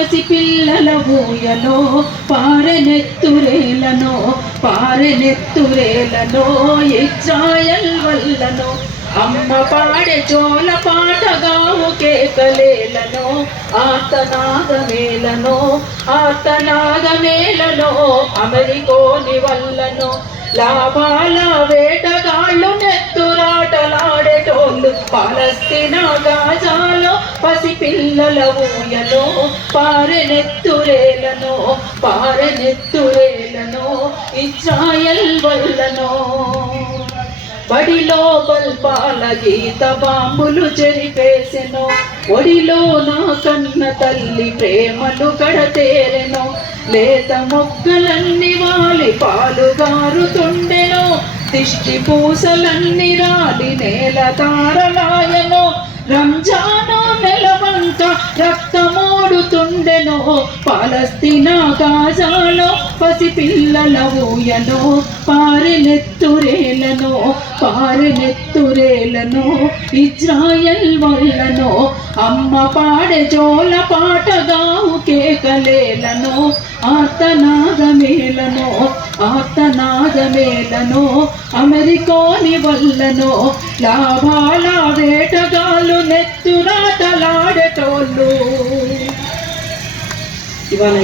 పసి పిల్లల ఊయలో పారెనెత్తురేలనో పారెనెత్తురేలనో ఇజ్రాయల్ వల్లను. అమ్మ పాడే జోల పాటగావు కేకలేలనో ఆతనాదమేలను ఆతనాదమేలను అమెరికోని వల్లను. లాభాల పాలస్తీనా గాజాలో పసిపిల్లల ఊయలో పారెనెత్తురేలను పారెనెత్తురేలను ఇజ్రాయల్ వల్లనో. బడిలో బల్పాల గీత బాంబులు చెరిపేసెను ఒడిలో నా కన్న తల్లి ప్రేమలు కడతేరెను లేత మొక్కలన్నీ వాలి పాలు గారుతుండే దిష్టి పూసలన్నీ రాలి నేల తారలాయను. రంజాను నెలవంత రక్తమోడుతుండెను. పాలస్తీనా గాజాలో పసిపిల్లల ఊయలో పారెనెత్తురేలను పారెనెత్తురేలను ఇజ్రాయల్ వల్లను అమ్మ పాడే జోల పాటగావు కేకలేలను ఆర్తనాదమేలను ఆర్తనాదమేలను అమెరికోని వల్లను లాభాల వేటగాలు నెత్తురా iba na